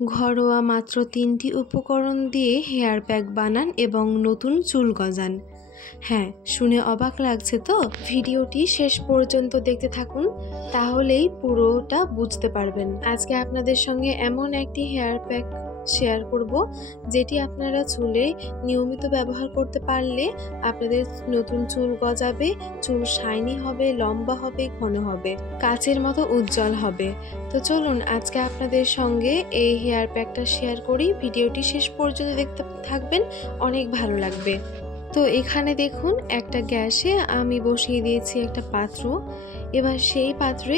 ঘরোয়া মাত্র ৩টি উপকরণ দিয়ে হেয়ার প্যাক বানান এবং নতুন চুল গজান। হ্যাঁ, শুনে অবাক লাগছে তো? ভিডিওটি শেষ পর্যন্ত দেখতে থাকুন, তাহলেই পুরোটা বুঝতে পারবেন। আজকে আপনাদের সঙ্গে এমন একটি হেয়ার প্যাক শেয়ার করব, যেটি আপনারা চুলে নিয়মিত ব্যবহার করতে পারলে আপনাদের নতুন চুল গজাবে, চুল শাইনি হবে, লম্বা হবে, ঘন হবে, কাচের মতো উজ্জ্বল হবে। তো চলুন আজকে আপনাদের সঙ্গে এই হেয়ার প্যাকটা শেয়ার করি। ভিডিওটি শেষ পর্যন্ত দেখতে থাকবেন, অনেক ভালো লাগবে। তো এখানে দেখুন, একটা গ্যাসে আমি বসিয়ে দিয়েছি একটা পাত্র। এবার সেই পাত্রে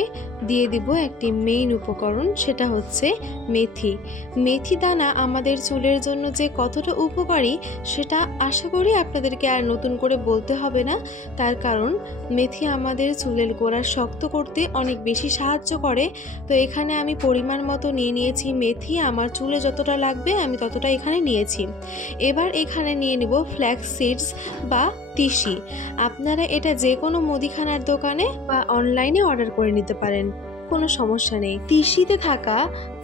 দিয়ে দিব একটি মেইন উপকরণ, সেটা হচ্ছে মেথি। মেথি দানা আমাদের চুলের জন্য যে কতটা উপকারী সেটা আশা করি আপনাদেরকে আর নতুন করে বলতে হবে না। তার কারণ মেথি আমাদের চুলের গোড়া শক্ত করতে অনেক বেশি সাহায্য করে। তো এখানে আমি পরিমাণ মতো নিয়ে নিয়েছি মেথি। আমার চুলে যতটা লাগবে আমি ততটা এখানে নিয়েছি। এবার এখানে নিয়ে নিব ফ্ল্যাক্স সিডস বা তিসি। আপনারা এটা যে কোনো মুদিখানার দোকানে বা অনলাইনে অর্ডার করে নিতে পারেন, কোনো সমস্যা নেই। তিসিতে থাকা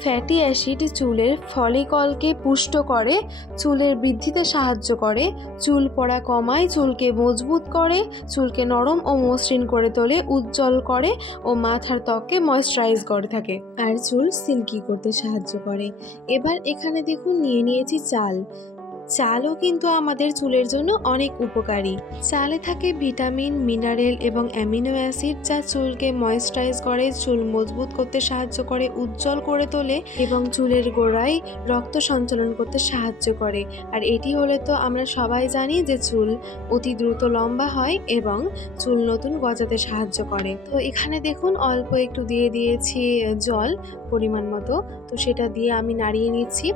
ফ্যাটি অ্যাসিড চুলের ফলিকলকে পুষ্ট করে, চুলের বৃদ্ধিতে সাহায্য করে, চুল পড়া কমায়, চুলকে মজবুত করে, চুলকে নরম ও মসৃণ করে তোলে, উজ্জ্বল করে ও মাথার ত্বককে ময়েশ্চারাইজ করে থাকে, আর চুল সিল্কি করতে সাহায্য করে। এবার এখানে দেখুন নিয়ে নিয়েছি চাল। চালও কিন্তু আমাদের চুলের জন্য অনেক উপকারী। চালে থাকে ভিটামিন, মিনারেল এবং অ্যামিনো অ্যাসিড, যা চুলকে ময়েশ্চারাইজ করে, চুল মজবুত করতে সাহায্য করে, উজ্জ্বল করে তোলে এবং চুলের গোড়ায় রক্ত সঞ্চালন করতে সাহায্য করে। আর এটি হলে তো আমরা সবাই জানি যে চুল অতি দ্রুত লম্বা হয় এবং চুল নতুন গজাতে সাহায্য করে। তো এখানে দেখুন অল্প একটু দিয়ে দিয়েছি জল পরিমাণ মতো। তো সেটা দিয়ে আমি নাড়িয়ে নিচ্ছি।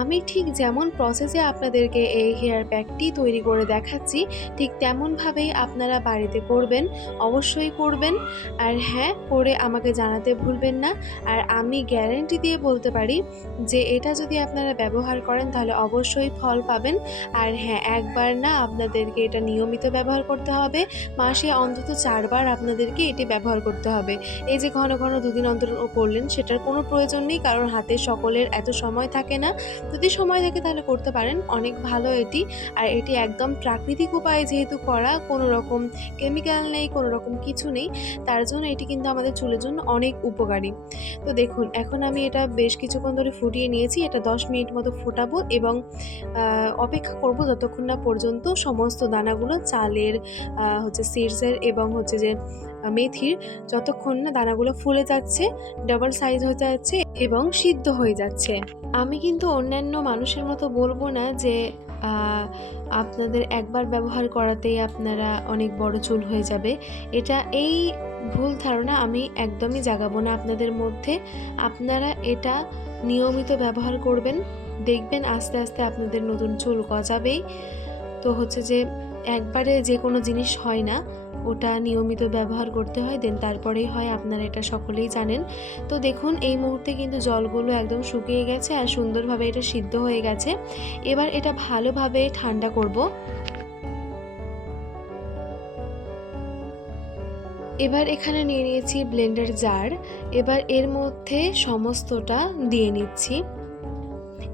আমি ঠিক যেমন প্রসেসে আপনাদেরকে এই হেয়ার প্যাকটি তৈরি করে দেখাচ্ছি, ঠিক তেমনভাবেই আপনারা বাড়িতে করবেন, অবশ্যই করবেন। আর হ্যাঁ, করে আমাকে জানাতে ভুলবেন না। আর আমি গ্যারান্টি দিয়ে বলতে পারি যে এটা যদি আপনারা ব্যবহার করেন তাহলে অবশ্যই ফল পাবেন। আর হ্যাঁ, একবার না, আপনাদেরকে এটা নিয়মিত ব্যবহার করতে হবে। মাসে অন্তত 4 বার আপনাদেরকে এটি ব্যবহার করতে হবে। এই যে ঘন ঘন 2 দিন অন্তর করলেন, সেটার কোনো প্রয়োজন নেই, কারণ হাতে সকলের এত সময় থাকে না। যদি সময় থাকে তাহলে করতে পারেন, অনেক ভালো এটি। আর এটি একদম প্রাকৃতিক উপায়ে যেহেতু করা, কোনো রকম কেমিক্যাল নেই, কোনো রকম কিছু নেই, তার জন্য এটি কিন্তু আমাদের চুলের জন্য অনেক উপকারী। তো দেখুন, এখন আমি এটা বেশ কিছুক্ষণ ধরে ফুটিয়ে নিয়েছি। এটা 10 মিনিট মতো ফোটাবো এবং অপেক্ষা করব যতক্ষণ না পর্যন্ত সমস্ত দানাগুলো চালের, সিডসের এবং যে মেথির, যতক্ষণ না দানাগুলো ফুলে যাচ্ছে, ডাবল সাইজ হয়ে যাচ্ছে এবং সিদ্ধ হয়ে যাচ্ছে। আমি কিন্তু অন্যান্য মানুষের মতো বলবো না যে আপনাদের একবার ব্যবহার করাতেই আপনারা অনেক বড় চুল হয়ে যাবে। এই ভুল ধারণা আমি একদমই জাগাবো না আপনাদের মধ্যে। আপনারা এটা নিয়মিত ব্যবহার করবেন, দেখবেন আস্তে আস্তে আপনাদের নতুন চুল গজাবেই। তো যে একবারে যে কোনো জিনিস হয় না, ওটা নিয়মিত ব্যবহার করতে হয়, দেন তারপরেই হয়। আপনারা এটা সকলেই জানেন। তো দেখুন, এই মুহূর্তে কিন্তু জলগুলো একদম শুকিয়ে গেছে আর সুন্দরভাবে এটা সিদ্ধ হয়ে গেছে। এবার এটা ভালোভাবে ঠান্ডা করব। এবার এখানে নিয়ে নিয়েছি ব্লেন্ডার জার। এবার এর মধ্যে সমস্তটা দিয়ে নিচ্ছি।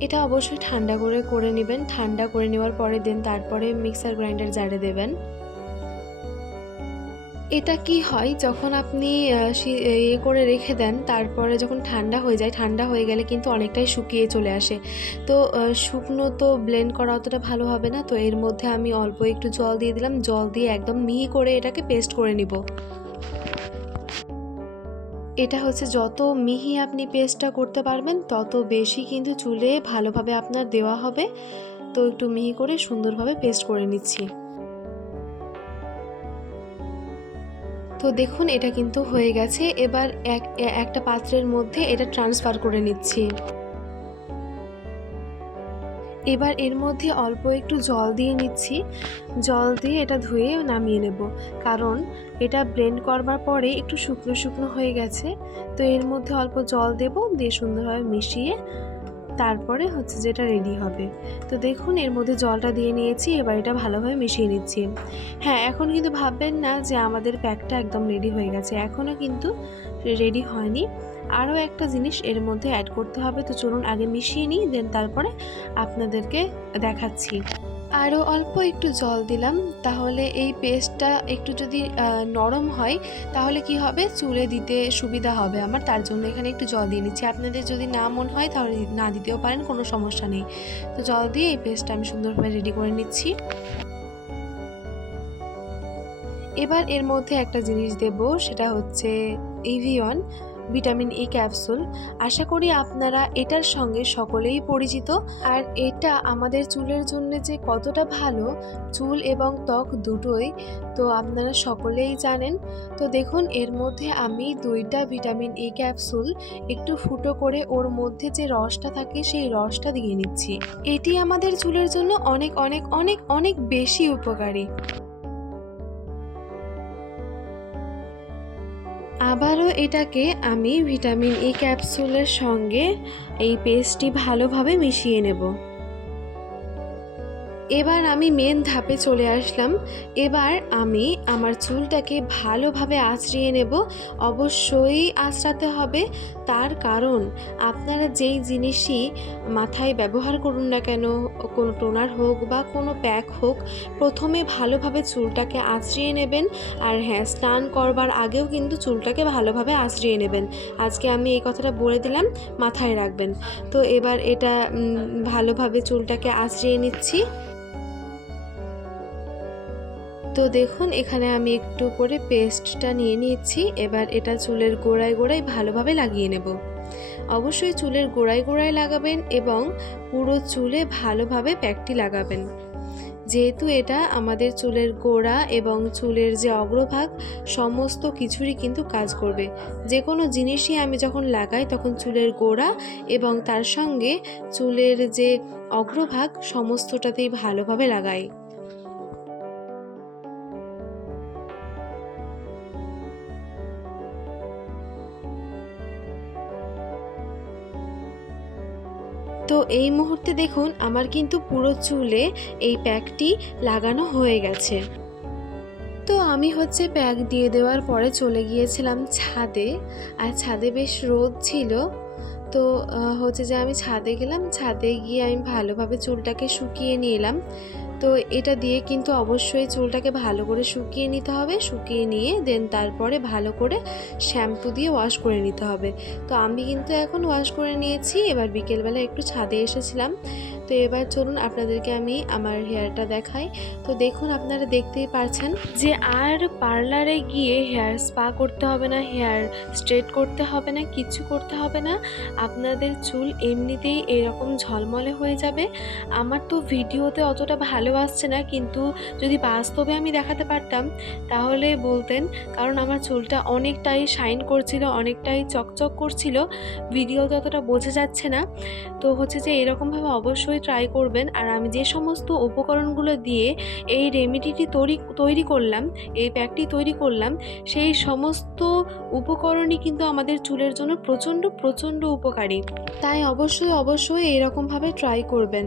এটা অবশ্যই ঠান্ডা করে নেবেন। ঠান্ডা করে নেওয়ার পরে দেন তারপরে মিক্সার গ্রাইন্ডার জারে দেবেন। এটা কি হয়, যখন আপনি করে রেখে দেন, তারপরে যখন ঠান্ডা হয়ে যায়, ঠান্ডা হয়ে গেলে কিন্তু অনেকটাই শুকিয়ে চলে আসে। তো শুকনো তো ব্লেন্ড করা অতটা ভালো হবে না। তো এর মধ্যে আমি অল্প একটু জল দিয়ে দিলাম। জল দিয়ে একদম মিহি করে এটাকে পেস্ট করে নিব। এটা যত মিহি আপনি পেস্টটা করতে পারবেন, তত বেশি কিন্তু চুলে ভালোভাবে আপনার দেওয়া হবে। তো একটু মিহি করে সুন্দরভাবে পেস্ট করে নিচ্ছি। তো দেখুন, এটা কিন্তু হয়ে গেছে। এবার একটা পাত্রের মধ্যে এটা ট্রান্সফার করে নিচ্ছি। এবার এর মধ্যে অল্প একটু জল দিয়ে নিচ্ছি। জল দিয়ে এটা ধুয়ে নামিয়ে নেব, কারণ এটা ব্লেন্ড করবার পরে একটু শুকনো শুকনো হয়ে গেছে। তো এর মধ্যে অল্প জল দেব, দিয়ে সুন্দরভাবে মিশিয়ে তারপরে যেটা রেডি হবে। তো দেখুন, এর মধ্যে জলটা দিয়ে নিয়েছি। এবার এটা ভালোভাবে মিশিয়ে নিচ্ছি। হ্যাঁ, এখন কিন্তু ভাববেন না যে আমাদের প্যাকটা একদম রেডি হয়ে গেছে, এখনও কিন্তু রেডি হয়নি। আরও একটা জিনিস এর মধ্যে অ্যাড করতে হবে। তো চলুন আগে মিশিয়ে নিই, দেন তারপরে আপনাদেরকে দেখাচ্ছি। আরও অল্প একটু জল দিলাম, তাহলে এই পেস্টটা একটু যদি নরম হয় তাহলে কি হবে, চুলে দিতে সুবিধা হবে আমার, তার জন্য এখানে একটু জল দিয়ে নিচ্ছি। আপনাদের যদি না মনে হয় তাহলে না দিতেও পারেন, কোনো সমস্যা নেই। তো জল দিয়ে এই পেস্টটা আমি সুন্দরভাবে রেডি করে নিচ্ছি। এবার এর মধ্যে একটা জিনিস দেব, সেটা হচ্ছে এভিয়ন ভিটামিন ই ক্যাপসুল। আশা করি আপনারা এটার সঙ্গে সকলেই পরিচিত। আর এটা আমাদের চুলের জন্য যে কতটা ভালো, চুল এবং ত্বক দুটোই, তো আপনারা সকলেই জানেন। তো দেখুন এর মধ্যে আমি 2টা ভিটামিন ই ক্যাপসুল একটু ফুটো করে ওর মধ্যে যে রসটা থাকে সেই রসটা দিয়ে নিচ্ছি। এটি আমাদের চুলের জন্য অনেক অনেক অনেক অনেক বেশি উপকারী। আবারও এটাকে আমি ভিটামিন ই ক্যাপসুলের সঙ্গে এই পেস্টটি ভালোভাবে মিশিয়ে নেব। এবার আমি মেন ধাপে চলে আসলাম। এবার আমি আমার চুলটাকে ভালোভাবে আঁচড়িয়ে নেব। অবশ্যই আঁচড়াতে হবে, তার কারণ আপনারা যেই জিনিসই মাথায় ব্যবহার করুন না কেন, কোনো টোনার হোক বা কোনো প্যাক হোক, প্রথমে ভালোভাবে চুলটাকে আঁচড়িয়ে নেবেন। আর হ্যাঁ, স্নান করবার আগেও কিন্তু চুলটাকে ভালোভাবে আঁচড়িয়ে নেবেন। আজকে আমি এই কথাটা বলে দিলাম, মাথায় রাখবেন। তো এবার এটা ভালোভাবে চুলটাকে আঁচড়িয়ে নিচ্ছি। তো দেখুন এখানে আমি একটু করে পেস্টটা নিয়ে নিয়েছি। এবার এটা চুলের গোড়ায় গোড়ায় ভালোভাবে লাগিয়ে নেব। অবশ্যই চুলের গোড়ায় গোড়ায় লাগাবেন এবং পুরো চুলে ভালোভাবে প্যাকটি লাগাবেন, যেহেতু এটা আমাদের চুলের গোড়া এবং চুলের যে অগ্রভাগ সমস্ত কিছুরই কিন্তু কাজ করবে। যে কোনো জিনিসই আমি যখন লাগাই তখন চুলের গোড়া এবং তার সঙ্গে চুলের যে অগ্রভাগ সমস্তটাতেই ভালোভাবে লাগাই। তো এই মুহূর্তে দেখুন আমার কিন্তু পুরো চুলে এই প্যাকটি লাগানো হয়ে গেছে। তো আমি হচ্ছে প্যাক দিয়ে দেওয়ার পরে চলে গিয়েছিলাম ছাদে। আর ছাদে বেশ রোদ ছিল। তো হচ্ছে যে আমি ছাদে গেলাম, ছাদে গিয়ে আমি ভালোভাবে চুলটাকে শুকিয়ে নিলাম। তো এটা দিয়ে কিন্তু অবশ্যই চুলটাকে ভালো করে শুকিয়ে নিতে হবে। শুকিয়ে নিয়ে দেন তারপরে ভালো করে শ্যাম্পু দিয়ে ওয়াশ করে নিতে হবে। তো আমি কিন্তু এখন ওয়াশ করে নিয়েছি। এবার বিকেলবেলা একটু ছাদে এসেছিলাম। তো এবার চলুন আপনাদেরকে আমি আমার হেয়ারটা দেখাই। তো দেখুন আপনারা দেখতেই পারছেন যে আর পার্লারে গিয়ে হেয়ার স্পা করতে হবে না, হেয়ার স্ট্রেট করতে হবে না, কিচ্ছু করতে হবে না। আপনাদের চুল এমনিতেই এরকম ঝলমলে হয়ে যাবে। আমার তো ভিডিওতে অতটা ভালো আসছে না, কিন্তু যদি বাস্তবে আমি দেখাতে পারতাম তাহলে বলতেন, কারণ আমার চুলটা অনেকটাই শাইন করছিল, অনেকটাই চকচক করছিল। ভিডিওতে অতটা বোঝা যাচ্ছে না। তো হচ্ছে যে এরকমভাবে অবশ্যই ট্রাই করবেন। আর আমি যে সমস্ত উপকরণগুলো দিয়ে এই রেমেডিটি তৈরি করলাম, এই প্যাকটি তৈরি করলাম, সেই সমস্ত উপকরণই কিন্তু আমাদের চুলের জন্য প্রচণ্ড প্রচণ্ড উপকারী। তাই অবশ্যই এরকমভাবে ট্রাই করবেন।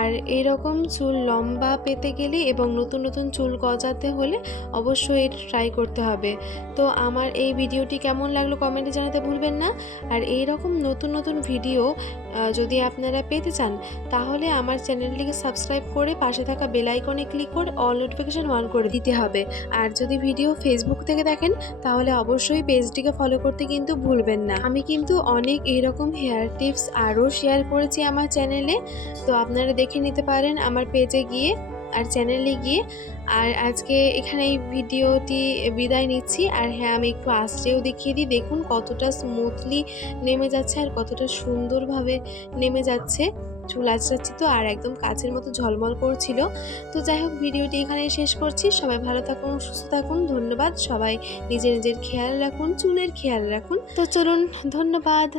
আর এরকম চুল লম্বা পেতে গেলে এবং নতুন নতুন চুল গজাতে হলে অবশ্যই এটা ট্রাই করতে হবে। তো আমার এই ভিডিওটি কেমন লাগলো কমেন্টে জানাতে ভুলবেন না। আর এই রকম নতুন নতুন ভিডিও যদি আপনারা পেতে চান তাহলে আমার চ্যানেলটিকে সাবস্ক্রাইব করে পাশে থাকা বেল আইকনে ক্লিক করে অল নোটিফিকেশন অন করে দিতে হবে। আর যদি ভিডিও ফেসবুক থেকে দেখেন তাহলে অবশ্যই পেজটিকে ফলো করতে কিন্তু ভুলবেন না। আমি কিন্তু অনেক এইরকম হেয়ার টিপস আরও শেয়ার করেছি আমার চ্যানেলে, তো আপনারা দেখে নিতে পারেন আমার পেজে গিয়ে আর চ্যানেলে গিয়ে। আর আজকে এখানে এই ভিডিওটি বিদায় নিচ্ছি। আর হ্যাঁ, আমি একটু আঁচড়েও দেখিয়ে দিই, দেখুন কতটা স্মুথলি নেমে যাচ্ছে আর কতটা সুন্দরভাবে নেমে যাচ্ছে। চুল আঁচড়াচ্ছি তো আর একদম কাচের মতো ঝলমল করছিল। তো যাই হোক, ভিডিওটি এখানে শেষ করছি। সবাই ভালো থাকুন, সুস্থ থাকুন। ধন্যবাদ। সবাই নিজের খেয়াল রাখুন, চুলের খেয়াল রাখুন। তো চলুন, ধন্যবাদ।